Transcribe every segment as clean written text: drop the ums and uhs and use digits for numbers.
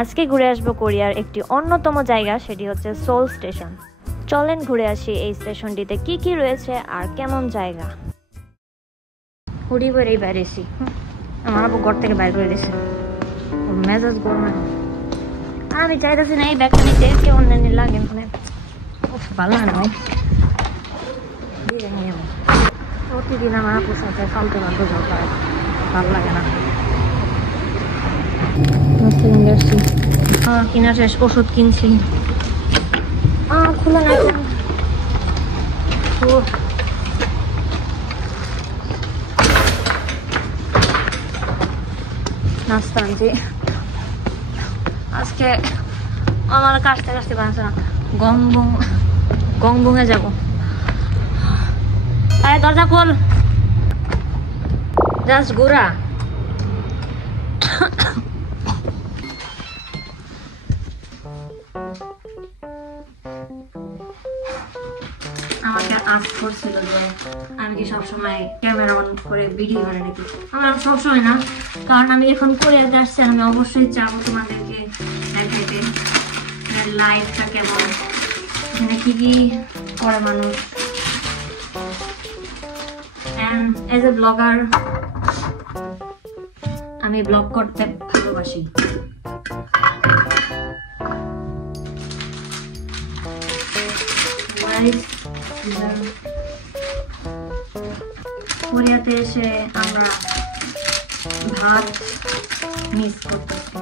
আজকে ঘুরে আসবো কোরিয়ার একটি অন্যতম জায়গা, সেটি হচ্ছে সোল স্টেশন। চলেন ঘুরে আসি এই স্টেশনটিতে কি কি রয়েছে আর কেমন জায়গা। হুড়ি করেই বাইরেছি, আমার আপু ঘর থেকে বাইর করে দিয়েছে, মেজাজ গরম। আর আমি চাইতেছি না এই ব্যাগটা নিতে, কেউ অন্যান্য লাগে ভালো লাগে না ভাই। প্রতিদিন আমার আপুর সাথে ফালতু ফালতু ঝগড়া, ভালো লাগে না। কিনা শেষ, ওষুধ কিনছি, খুলে না নাস্তা আনছি। আজকে আমার কাছতে কাছতে বানাচ্ছে না, গংবুঙে যাবো। আরে দরজা খোল, জাস্ট ঘোরা। আমাকে আস্ক করছিল যে আমি কি সবসময় ক্যামেরা অন করে ভিডিও করে নাকি। আমার সবসময় না, কারণ আমি এখন কোরিয়াতে আসছি, আমি অবশ্যই চাবো তোমাদেরকে দেখাইতে লাইফটা কেমন, এখানে কি কি করে মানুষ। অ্যান্ড এজ এ ব্লগার আমি ব্লগ করতে ভালোবাসি। কোরিয়াতে এসে আমরা ভাত মিস করতেছি।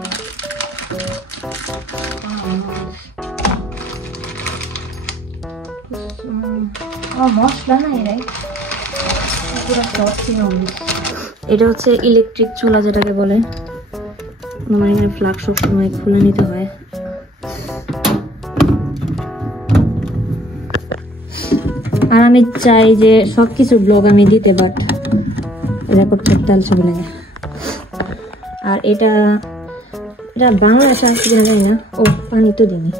মশলা নাই রে, এটা হচ্ছে ইলেকট্রিক চুলা যেটাকে বলে। আমার এখানে ফ্লাগ সবসময় খুলে নিতে হয়। আর আমি চাই যে সবকিছু ব্লগ আমি দিতে, বাট রেকর্ড করতে আলসামি লাগে। আর এটা বাংলা ভাষা আসছে কিনা জানি না। ও পানি তো দিনি।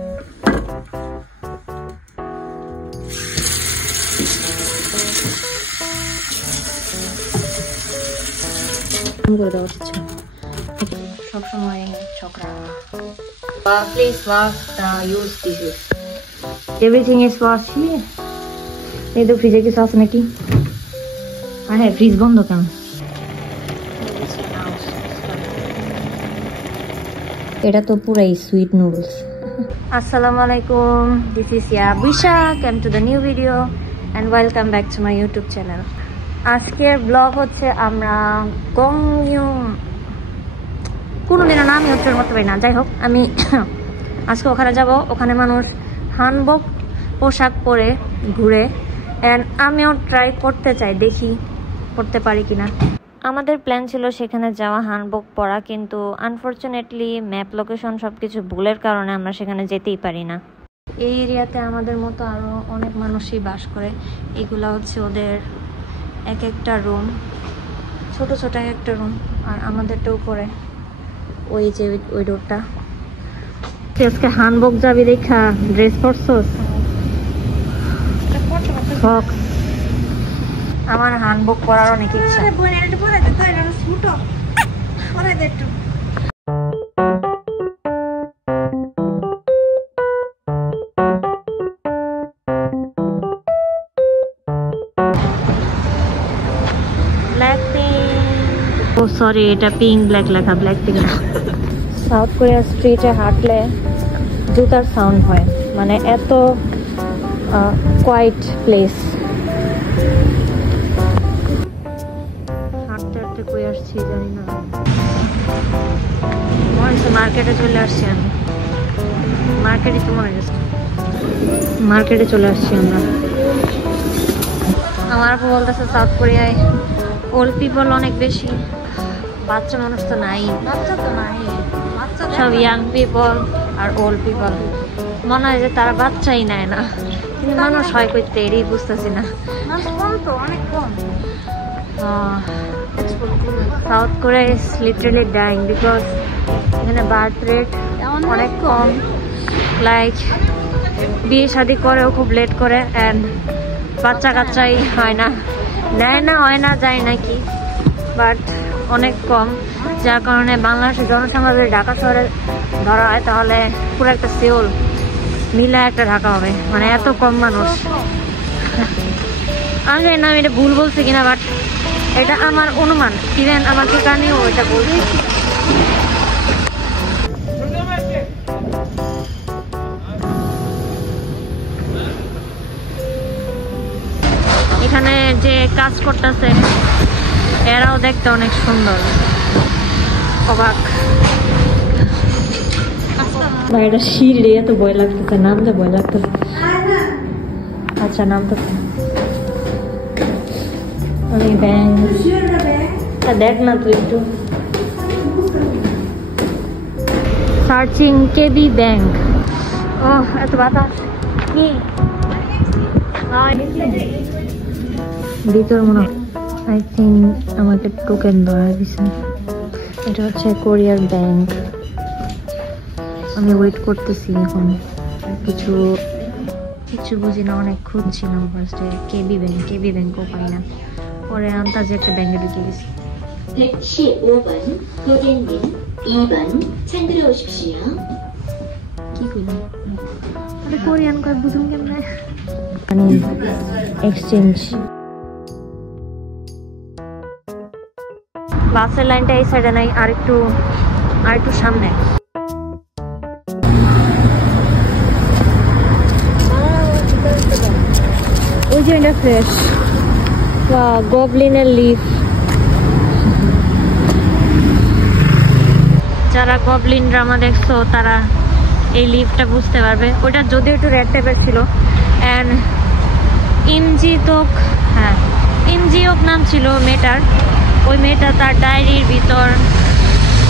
সবসময় ঝগড়া। Please wash use tissues. Everything is washed here. এই তো ফ্রিজে কিছু আছে নাকি? আর হ্যাঁ, ফ্রিজ বন্ধ কেন? এটা তো পুরাই সুইট নুডলস। আসসালামু আলাইকুম, this is Yabisha, come to the new video and welcome back to my YouTube channel. আজকের ব্লগ হচ্ছে আমরা গংইয়ং, কোনোদিনও নামই হচ্ছে করতে পারি না। যাই হোক, আমি আজকে ওখানে যাব। ওখানে মানুষ হানবক পোশাক পরে ঘুরে, অ্যান্ড আমিও ট্রাই করতে চাই, দেখি করতে পারি কিনা। আমাদের প্ল্যান ছিল সেখানে যাওয়া, হানবক পরা, কিন্তু আনফর্চুনেটলি ম্যাপ লোকেশন সব কিছু ভুলের কারণে আমরা সেখানে যেতেই পারি না। এই এরিয়াতে আমাদের মতো আরও অনেক মানুষই বাস করে। এগুলা হচ্ছে ওদের এক একটা রুম, ছোট ছোট এক একটা রুম। আর আমাদেরটা উপরে ওই যে ওই রোডটা। আজকে হানবক যাবি দেখা ড্রেস পরছস? আমার হানবক পরার অনেক ইচ্ছা। ও সরি, এটা পিঙ্ক ব্ল্যাক লেখা, ব্ল্যাক পিঙ্ক না। সাউথ কোরিয়ার স্ট্রিটে হাঁটলে জুতার সাউন্ড হয়, মানে এত কোয়াইট প্লেস। হাঁটতে হাঁটতে কই আসছি জানি না, মনে হচ্ছে মার্কেটে চলে আসছি আমি। মার্কেটে তো মনে গেছে, মার্কেটে চলে আসছি আমরা। আমার আপু বলতেছে সাউথ কোরিয়ায় ওল্ড পিপল অনেক বেশি, বাচ্চা মানুষ তো নাই, সব ইয়াং পিপল আর ওল্ড পিপল। মনে হয় যে তারা বাচ্চাই নেয় না, কিন্তু মানুষ হয় করতে এরই বুঝতেছি না। South Korea is literally dying because এখানে বার্থ রেট অনেক কম। লাইক বিয়ে শাদি করেও খুব লেট করে, অ্যান্ড বাচ্চা কাচ্চাই হয় না, নেয় না, হয় না, যায় নাকি, বাট অনেক কম। যার কারণে বাংলাদেশের জনসংখ্যা ঢাকা শহরে ধরা হয় তাহলে পুরো একটা সেওল মিলা একটা ঢাকা হবে, মানে এত কম মানুষ। আমি জানি না আমি এটা ভুল বলছি কিনা, বাট এটা আমার অনুমান। ইভেন আমার দোকানেও ওইটা বলছি। এখানে যে কাজ করতেছে এরাও দেখতে অনেক সুন্দর, অবাক। এটা সিঁড়ি, এত ভয় লাগতেছে, নামতে ভয় লাগতেছে। আচ্ছা নামতেছে। আমি ব্যাংক দেখ না তুই একটু। সার্চিং কেবি ব্যাংক। ও এত বাতাস কি ভিতর মনে হয়। আই থিঙ্ক আমাকে টোকেন ধরা দিছে। এটা হচ্ছে কোরিয়ার ব্যাংক। আমি ওয়েট করতেছি এখন, কিছু বুঝি না, অনেক খুঁজছিলাম ফার্স্টে। কেবি ব্যাংকও পাই না, পরে আন্তাজে একটা ব্যাংকে ঢুকে গেছি। 115번 고객님 2번 창들어 오십시오. কি কইলাম? আরে কোরিয়ান কই বুঝুম কেমনে? মানে এক্সচেঞ্জ। বাসের লাইনটা এই সাইডে নাই, আর একটু সামনে। ওই যে এটা ফ্রেশ। গবলিনের লিফ। যারা গবলিন ড্রামা দেখছো তারা এই লিফটা বুঝতে পারবে। ওইটা যদিও একটু রেড টাইপের ছিল। অ্যান্ড ইনজিওক নাম ছিল মেয়েটার। ওই মেয়েটা তার ডায়েরির ভিতর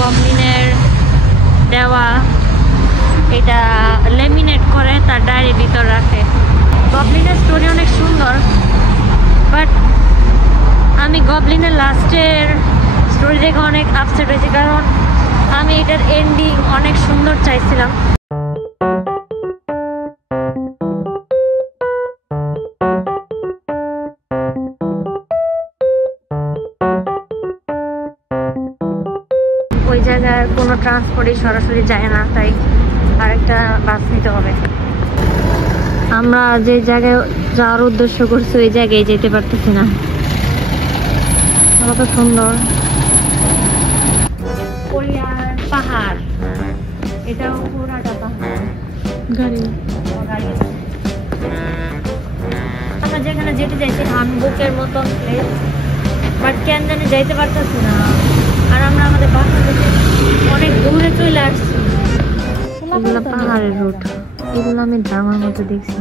গবলিনের দেওয়া এটা লেমিনেট করে তার ডায়েরির ভিতর রাখে। গবলিনের স্টোরি অনেক সুন্দর, বাট আমি গবলিনের লাস্টের স্টোরি দেখে অনেক আপসেট হয়েছি, কারণ আমি এটার এন্ডিং অনেক সুন্দর চাইছিলাম। ওই জায়গায় কোনো ট্রান্সপোর্টই সরাসরি যায় না, তাই আরেকটা বাস নিতে হবে। আমরা যে জায়গায় যাওয়ার উদ্দেশ্য করছি ওই জায়গায় যেতে পারতেছি না। কত সুন্দর কোরিয়ার পাহাড়, এটাও পুরাটা পাহাড়। গাড়ি আমরা যেখানে যেতে চাইছি হানবুকের মতন প্লেস, বাট কেন জানি যাইতে পারতেছি না। আর আমরা আমাদের বাসা থেকে অনেক দূরে চলে আসছি। এগুলো পাহাড়ের রুট, এগুলো আমি ড্রামার মতো দেখছি।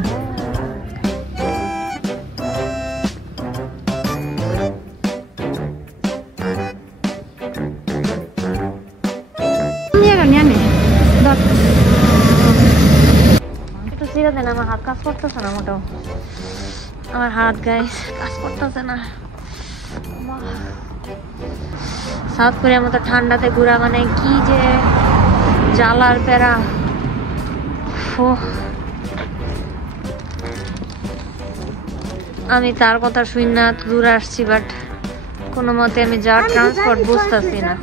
একটু চিরা দেন, আমার হাত কাজ করতেছে না মোটাও। আমার হাত গায়ে কাজ করতেছে না। সাউথ কোরিয়ার মতো ঠান্ডাতে ঘোরা মানে কি যে জ্বালার প্যারা। আমি তার কথা শুনি না দূরে আসছি, বাট কোনো মতে আমি যাওয়ার ট্রান্সপোর্ট বুঝতেছি না।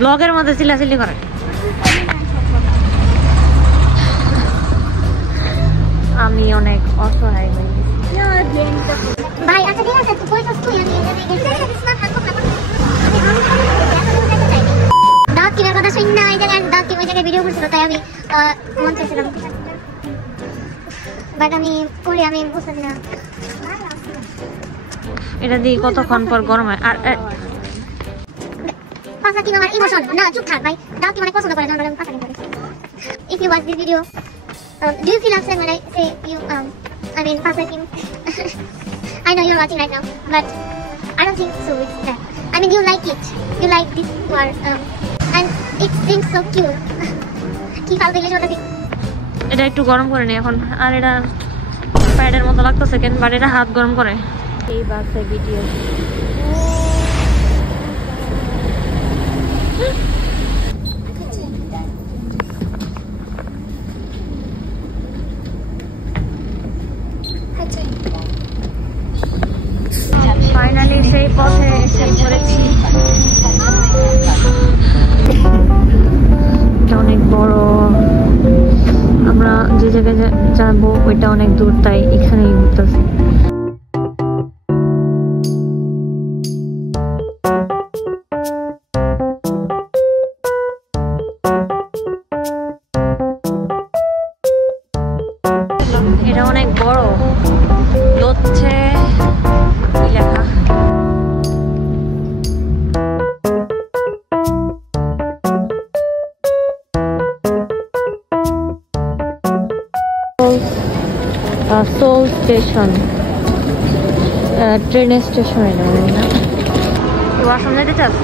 ব্লগের মধ্যে চিল্লাচিল্লি করে। আমি অনেক অসহায় হয়ে গেছি। ভাই আচ্ছা ঠিক আছে, তুই কইছস তুই আমি দাঁত কিনার কথা শুনি না। এই জায়গায় দাঁত কি ওই জায়গায় ভিডিও করছিল, তাই আমি মন চাইছিলাম, বাট আমি করি আমি বুঝতেছি না এটা দিয়ে কতক্ষণ পর গরম হয়। আর পাঁচা কিনো আমার ইমোশন না, চুপ থাক ভাই। দাঁত কি মানে পছন্দ করে যখন আমি পাঁচা কিনো। If you watch this video, do you feel upset when I say you I mean pasa kim? I know you're watching right now, but I don't think so. It's that. I mean, you like it. You like this word, and it seems so cute. কি ফাল দিলে ওটা এটা একটু গরম করে নি এখন। আর এটা প্যাডের মতো লাগতেছে কেন, বাট এটা হাত গরম করে। এই বাসে ভিডিও ফাইনালি সেই পথে এসে পড়েছি। যাবো ওইটা অনেক দূর, তাই এখানেই ঘুরতেছি। এটা অনেক বড়, হচ্ছে কি লেখা সোল স্টেশন, ট্রেনের স্টেশন। এটা না ওয়াশরুম যেতে চাস?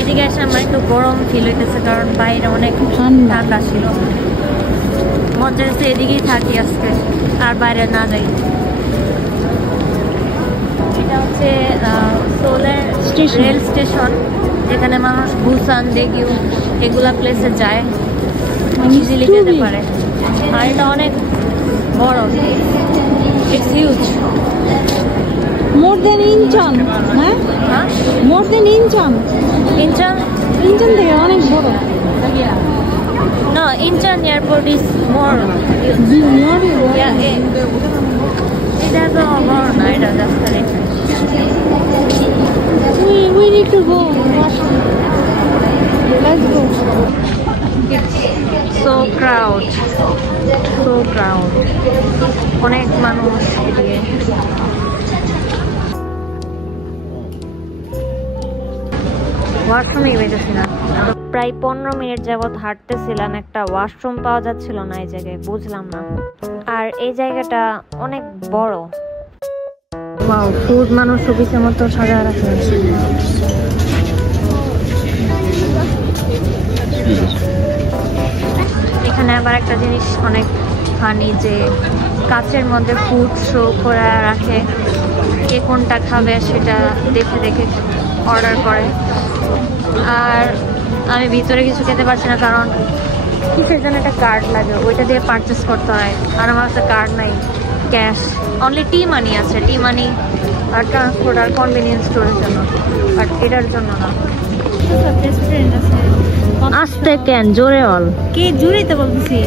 এদিকে এসে আমার একটু গরম ফিল হইতেছে, কারণ বাইরে অনেক ঠান্ডা ছিল। মজা হচ্ছে এদিকেই থাকি আজকে, আর বাইরে না যাই। এটা হচ্ছে সোলের রেল স্টেশন, যেখানে মানুষ বুসান, দেগিউ এগুলা প্লেসে যায়, ইজিলি যেতে পারে। আর এটা অনেক বড়, it's huge, more than Incheon. হ্যাঁ, মোর দেন ইনচন। ইনচন থেকে অনেক বড়। No, Incheon airport is more. Yeah, এটা তো বড় না, এটা just We need to go. Let's go. So crowd. অনেক মানুষ এদিকে। ওয়াশরুমে বেরোছি না, প্রায় 15 মিনিট যাবৎ হাঁটতেছিলাম, একটা ওয়াশরুম পাওয়া যাচ্ছিল না এই জায়গায়, বুঝলাম না। আর এই জায়গাটা অনেক বড়। ওয়াও, ফুড মানুষ অফিসের মতো সাজা রাখে। এখানে আবার একটা জিনিস অনেক ফানি, যে কাচের মধ্যে ফুড শো করে রাখে, কে কোনটা খাবে সেটা দেখে দেখে অর্ডার করে। আর আমি ভিতরে কিছু খেতে পারছি না, কারণ কিসের জন্য একটা কার্ড লাগে, ওইটা দিয়ে পারচেস করতে হয়। আর আমার কাছে কার্ড নাই, ক্যাশ অনলি। টি মানি আছে, টি মানি আর ট্রান্সপোর্ট আর কনভিনিয়েন্স স্টোরের জন্য, বাট এটার জন্য না। আসতে কেন জোরে বল, কে জোরেই তো বলতেছি।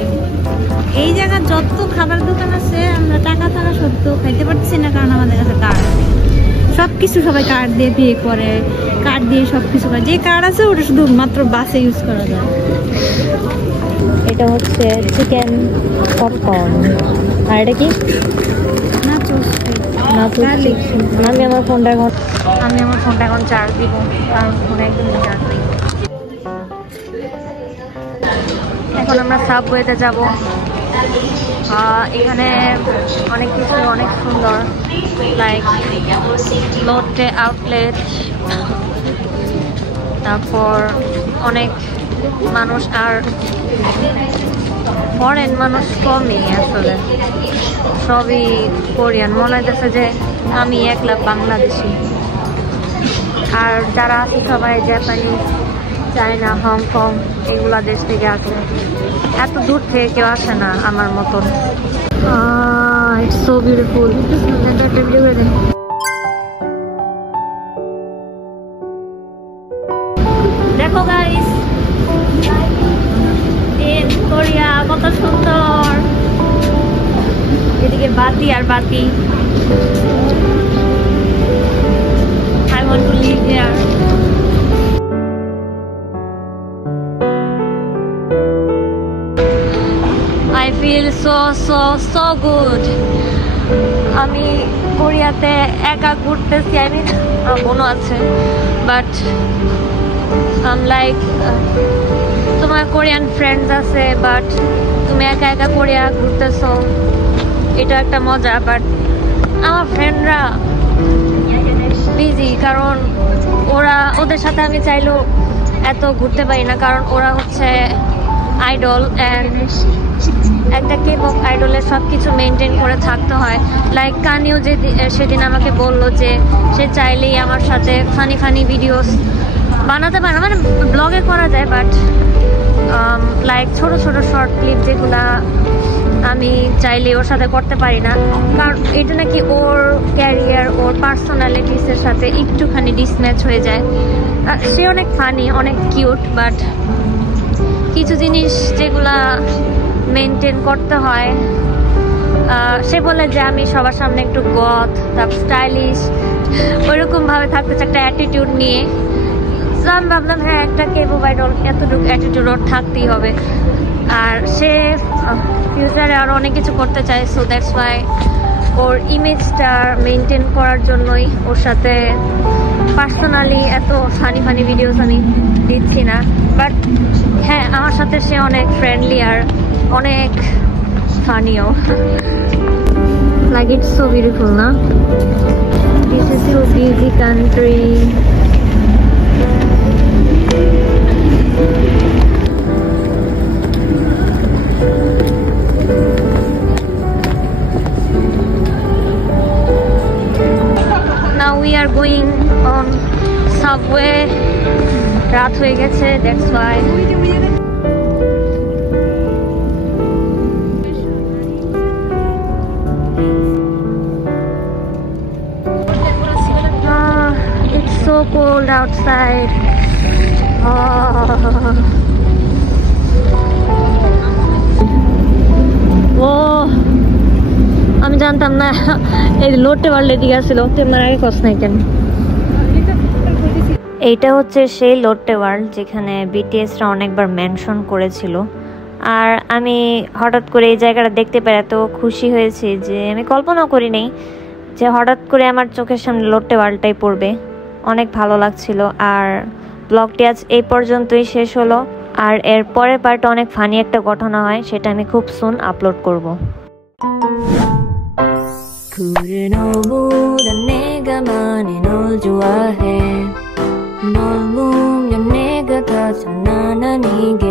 এই জায়গার যত খাবার দোকান আছে আমরা টাকা থাকা সত্ত্বেও খাইতে পারতেছি না, কারণ আমাদের কাছে কার্ড। সবকিছু সবাই কার্ড দিয়ে পে করে, কার্ড দিয়ে সবকিছু করে। যে কার্ড আছে ওটা শুধু মাত্র বাসে ইউজ করা যায়। এটা হচ্ছে চিকেন পপকর্ন, আর এটা কি আমি আমার ফোনটা এখন চার্জ দিব, কারণ ফোনে একদম চার্জ নেই। এখন আমরা সাবওয়েতে যাব। এখানে অনেক কিছু অনেক সুন্দর, লাইক লোটে আউটলেট, তারপর অনেক মানুষ, আর ফরেন মানুষ কমই, আসলে সবই কোরিয়ান। মনে হইতেছে যে আমি একলা বাংলাদেশি, আর যারা আছে সবাই জাপানিজ, চায়না, হংকং এগুলা দেশ থেকে আসে। এত দূর থেকে কেউ আসে না আমার মতন। It's so beautiful. দেখো গাইস, ইন কোরিয়া কত সুন্দর, এদিকে বাতি আর বাতি। I want to live here. I feel so good. আমি কোরিয়াতে একা ঘুরতেছি, আমি আমার বোনও আছে, বাট I'm like তোমার কোরিয়ান ফ্রেন্ডস আছে, বাট তুমি একা একা কোরিয়া ঘুরতেছো, এটা একটা মজা। বাট আমার ফ্রেন্ডরা বিজি, কারণ ওদের সাথে আমি চাইলেও এত ঘুরতে পারি না, কারণ ওরা হচ্ছে আইডল, অ্যান্ড একটা কে-পপ আইডলের সব কিছু মেনটেন করে থাকতে হয়। লাইক কানিও যে সেদিন আমাকে বললো যে সে চাইলেই আমার সাথে ফানি ভিডিওস বানাতে পারে, মানে ব্লগে করা যায়, বাট লাইক ছোট ছোট শর্ট ক্লিপ যেগুলা আমি চাইলে ওর সাথে করতে পারি না, কারণ এটা নাকি ওর ক্যারিয়ার, ওর পার্সোনালিটিসের সাথে একটুখানি ডিসম্যাচ হয়ে যায়। সে অনেক ফানি, অনেক কিউট, বাট কিছু জিনিস যেগুলা মেনটেন করতে হয়, সে বলে যে আমি সবার সামনে একটু গথ, তারপর স্টাইলিশ, ওইরকমভাবে থাকতে চাই, একটা অ্যাটিটিউড নিয়ে। তো আমি ভাবলাম হ্যাঁ, একটা কেবো আইডল এতটুকু অ্যাটিটিউড ওর থাকতেই হবে। আর সে ফিউচারে আরও অনেক কিছু করতে চায়, সো দ্যাটস ওয়াই ওর ইমেজটা মেনটেন করার জন্যই ওর সাথে পার্সোনালি এত ফানি ফানি ভিডিওস আমি দিচ্ছি না। বাট হ্যাঁ, আমার সাথে সে অনেক ফ্রেন্ডলি আর অনেক ফানিও। Like it's so beautiful, na? This is so busy country. Now we are going on subway. রাত হয়ে গেছে, that's why. It's so cold outside. আমি জানতাম না এই লোটে ওয়ার্ল্ড দিকে আসছিল, তোমার আগে কষ্ট নাই কেন? এইটা হচ্ছে সেই লোটে ওয়ার্ল্ড যেখানে বিটিএসরা অনেকবার মেনশন করেছিল। আর আমি হঠাৎ করে এই জায়গাটা দেখতে পেরে এত খুশি হয়েছি যে আমি কল্পনাও করি নাই যে হঠাৎ করে আমার চোখের সামনে লোটে ওয়ার্ল্ডটাই পড়বে। অনেক ভালো লাগছিল। আর ব্লগটি আজ এই পর্যন্তই শেষ হলো। আর এর পরের পার্টে অনেক ফানি একটা ঘটনা হয়, সেটা আমি খুব সুন আপলোড করব। 너보다 내가 많이 널 좋아해. 널 보면 내가 다 장난 아니게